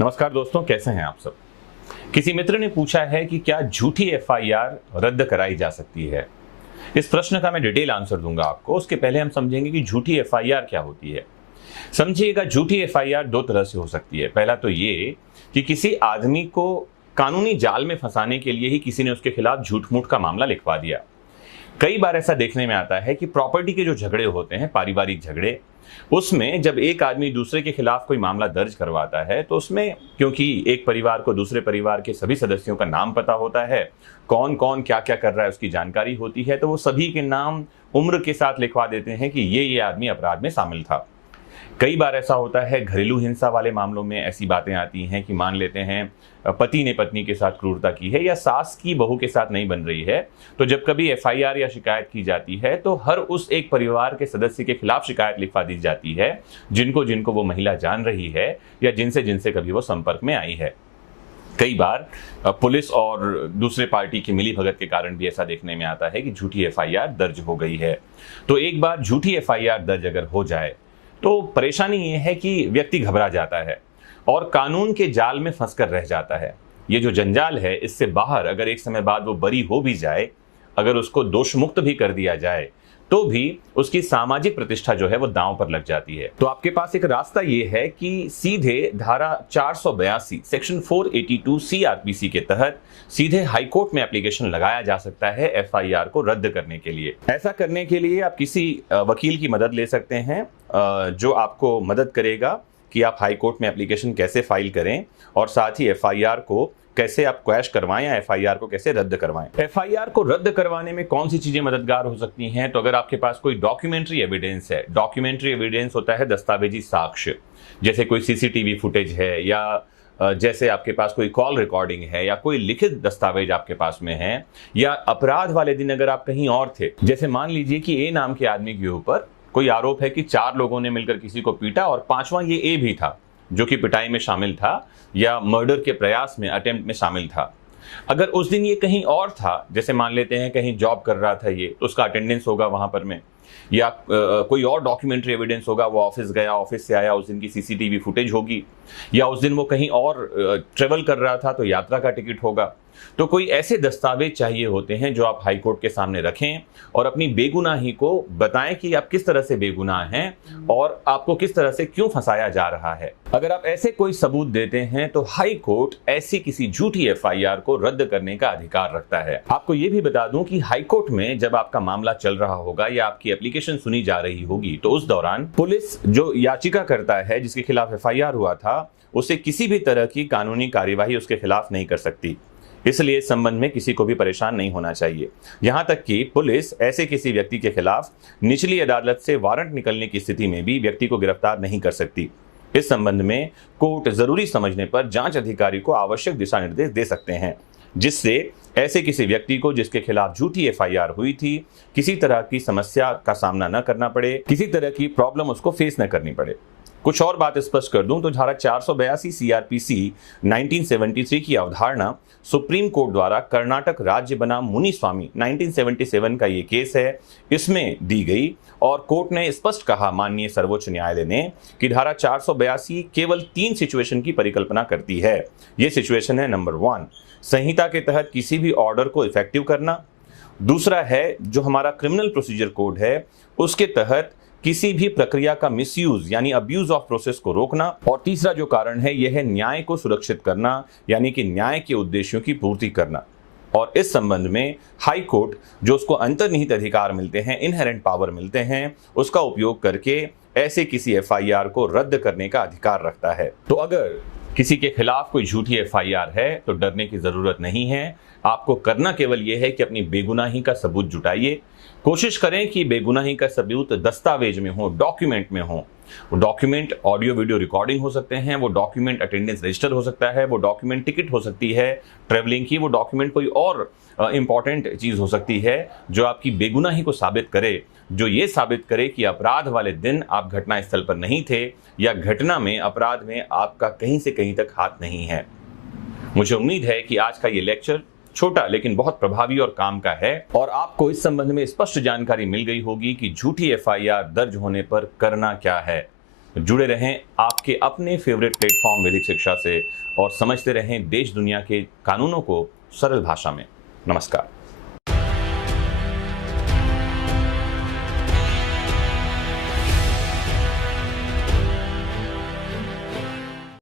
नमस्कार दोस्तों, कैसे हैं आप सब। किसी मित्र ने पूछा है कि क्या झूठी एफआईआर रद्द कराई जा सकती है। इस प्रश्न का मैं डिटेल आंसर दूंगा आपको। उसके पहले हम समझेंगे कि झूठी एफआईआर क्या होती है। समझिएगा, झूठी एफआईआर दो तरह से हो सकती है। पहला तो ये कि किसी आदमी को कानूनी जाल में फंसाने के लिए ही किसी ने उसके खिलाफ झूठ मूठ का मामला लिखवा दिया। कई बार ऐसा देखने में आता है कि प्रॉपर्टी के जो झगड़े होते हैं, पारिवारिक झगड़े, उसमें जब एक आदमी दूसरे के खिलाफ कोई मामला दर्ज करवाता है तो उसमें क्योंकि एक परिवार को दूसरे परिवार के सभी सदस्यों का नाम पता होता है, कौन कौन क्या क्या कर रहा है उसकी जानकारी होती है, तो वो सभी के नाम उम्र के साथ लिखवा देते हैं कि ये आदमी अपराध में शामिल था। कई बार ऐसा होता है, घरेलू हिंसा वाले मामलों में ऐसी बातें आती हैं कि मान लेते हैं पति ने पत्नी के साथ क्रूरता की है या सास की बहू के साथ नहीं बन रही है, तो जब कभी एफआईआर या शिकायत की जाती है तो हर उस एक परिवार के सदस्य के खिलाफ शिकायत लिखवा दी जाती है जिनको जिनको वो महिला जान रही है या जिनसे जिनसे कभी वो संपर्क में आई है। कई बार पुलिस और दूसरे पार्टी की मिलीभगत के कारण भी ऐसा देखने में आता है कि झूठी एफआईआर दर्ज हो गई है। तो एक बार झूठी एफआईआर दर्ज अगर हो जाए तो परेशानी ये है कि व्यक्ति घबरा जाता है और कानून के जाल में फंसकर रह जाता है। ये जो जंजाल है, इससे बाहर अगर एक समय बाद वो बरी हो भी जाए, अगर उसको दोष मुक्त भी कर दिया जाए, तो भी उसकी सामाजिक प्रतिष्ठा जो है वो दांव पर लग जाती है। तो आपके पास एक रास्ता ये है कि सीधे धारा 482 सेक्शन 482 सीआरपीसी के तहत सीधे हाईकोर्ट में एप्लीकेशन लगाया जा सकता है एफआईआर को रद्द करने के लिए। ऐसा करने के लिए आप किसी वकील की मदद ले सकते हैं जो आपको मदद करेगा कि आप हाईकोर्ट में एप्लीकेशन कैसे फाइल करें और साथ ही एफआईआर को कैसे आप क्वैश करवाएं या एफआईआर को कैसे रद्द करवाएं। एफआईआर को रद्द करवाने में कौन सी चीजें मददगार हो सकती हैं, तो अगर आपके पास कोई डॉक्यूमेंट्री एविडेंस है, डॉक्यूमेंट्री एविडेंस होता है दस्तावेजी साक्ष्य, जैसे कोई सीसीटीवी फुटेज है या जैसे आपके पास कोई कॉल रिकॉर्डिंग है या कोई लिखित दस्तावेज आपके पास में है, या अपराध वाले दिन अगर आप कहीं और थे, जैसे मान लीजिए कि ए नाम के आदमी के ऊपर कोई आरोप है कि 4 लोगों ने मिलकर किसी को पीटा और 5वां ये ए भी था जो कि पिटाई में शामिल था या मर्डर के प्रयास में, अटेम्प्ट में शामिल था। अगर उस दिन ये कहीं और था, जैसे मान लेते हैं कहीं जॉब कर रहा था ये, तो उसका अटेंडेंस होगा वहां पर में, या कोई और डॉक्यूमेंट्री एविडेंस होगा, वो ऑफिस गया, ऑफिस से आया, उस दिन की सीसीटीवी फुटेज होगी, या उस दिन वो कहीं और ट्रेवल कर रहा था तो यात्रा का टिकट होगा। तो कोई ऐसे दस्तावेज चाहिए होते हैं जो आप हाईकोर्ट के सामने रखें और अपनी बेगुनाही को बताएं कि आप किस तरह से बेगुनाह हैं और आपको किस तरह से क्यों फंसाया जा रहा है। अगर आप ऐसे कोई सबूत देते हैं तो हाई कोर्ट ऐसी किसी झूठी एफआईआर को रद्द करने का अधिकार रखता है। आपको ये भी बता दूं कि हाई कोर्ट में जब आपका मामला चल रहा होगा या आपकी एप्लीकेशन सुनी जा रही होगी, तो उस दौरान पुलिस जो याचिका करता है, जिसके खिलाफ एफआईआर हुआ था, उसे किसी भी तरह की कानूनी कार्यवाही उसके खिलाफ नहीं कर सकती। इसलिए इस संबंध में किसी को भी परेशान नहीं होना चाहिए। यहां तक कि पुलिस ऐसे किसी व्यक्ति के खिलाफ निचली अदालत से वारंट निकलने की स्थिति में भी व्यक्ति को गिरफ्तार नहीं कर सकती। इस संबंध में कोर्ट जरूरी समझने पर जांच अधिकारी को आवश्यक दिशा निर्देश दे सकते हैं, जिससे ऐसे किसी व्यक्ति को जिसके खिलाफ झूठी एफआईआर हुई थी, किसी तरह की समस्या का सामना न करना पड़े, किसी तरह की प्रॉब्लम उसको फेस न करनी पड़े। कुछ और बात स्पष्ट कर दूं तो धारा 482 सीआरपीसी 1973 की अवधारणा सुप्रीम कोर्ट द्वारा कर्नाटक राज्य बनाम मुनिस्वामी 1977 का ये केस है, इसमें दी गई, और कोर्ट ने स्पष्ट कहा, माननीय सर्वोच्च न्यायालय ने, कि धारा 482 केवल 3 सिचुएशन की परिकल्पना करती है। ये सिचुएशन है, नंबर 1, संहिता के तहत किसी भी ऑर्डर को इफेक्टिव करना। दूसरा है जो हमारा क्रिमिनल प्रोसीजर कोड है, उसके तहत किसी भी प्रक्रिया का मिसयूज यानी अब्यूज ऑफ प्रोसेस को रोकना। और तीसरा जो कारण है यह है न्याय को सुरक्षित करना, यानी कि न्याय के उद्देश्यों की पूर्ति करना। और इस संबंध में हाई कोर्ट जो उसको अंतर्निहित अधिकार मिलते हैं, इनहेरेंट पावर मिलते हैं, उसका उपयोग करके ऐसे किसी एफआईआर को रद्द करने का अधिकार रखता है। तो अगर किसी के खिलाफ कोई झूठी एफआईआर है तो डरने की जरूरत नहीं है। आपको करना केवल यह है कि अपनी बेगुनाही का सबूत जुटाइए। कोशिश करें कि बेगुनाही का सबूत दस्तावेज में हो, डॉक्यूमेंट में हो। वो डॉक्यूमेंट ऑडियो वीडियो रिकॉर्डिंग हो सकते हैं, वो डॉक्यूमेंट अटेंडेंस रजिस्टर हो सकता है, वो डॉक्यूमेंट टिकट हो सकती है ट्रेवलिंग की, वो डॉक्यूमेंट कोई और इंपॉर्टेंट चीज हो सकती है जो आपकी बेगुनाही को साबित करे, जो ये साबित करे कि अपराध वाले दिन आप घटना स्थल पर नहीं थे या घटना में, अपराध में आपका कहीं से कहीं तक हाथ नहीं है। मुझे उम्मीद है कि आज का ये लेक्चर छोटा लेकिन बहुत प्रभावी और काम का है और आपको इस संबंध में स्पष्ट जानकारी मिल गई होगी कि झूठी एफआईआर दर्ज होने पर करना क्या है। जुड़े रहें आपके अपने फेवरेट प्लेटफॉर्म वैदिक शिक्षा से और समझते रहें देश दुनिया के कानूनों को सरल भाषा में। नमस्कार।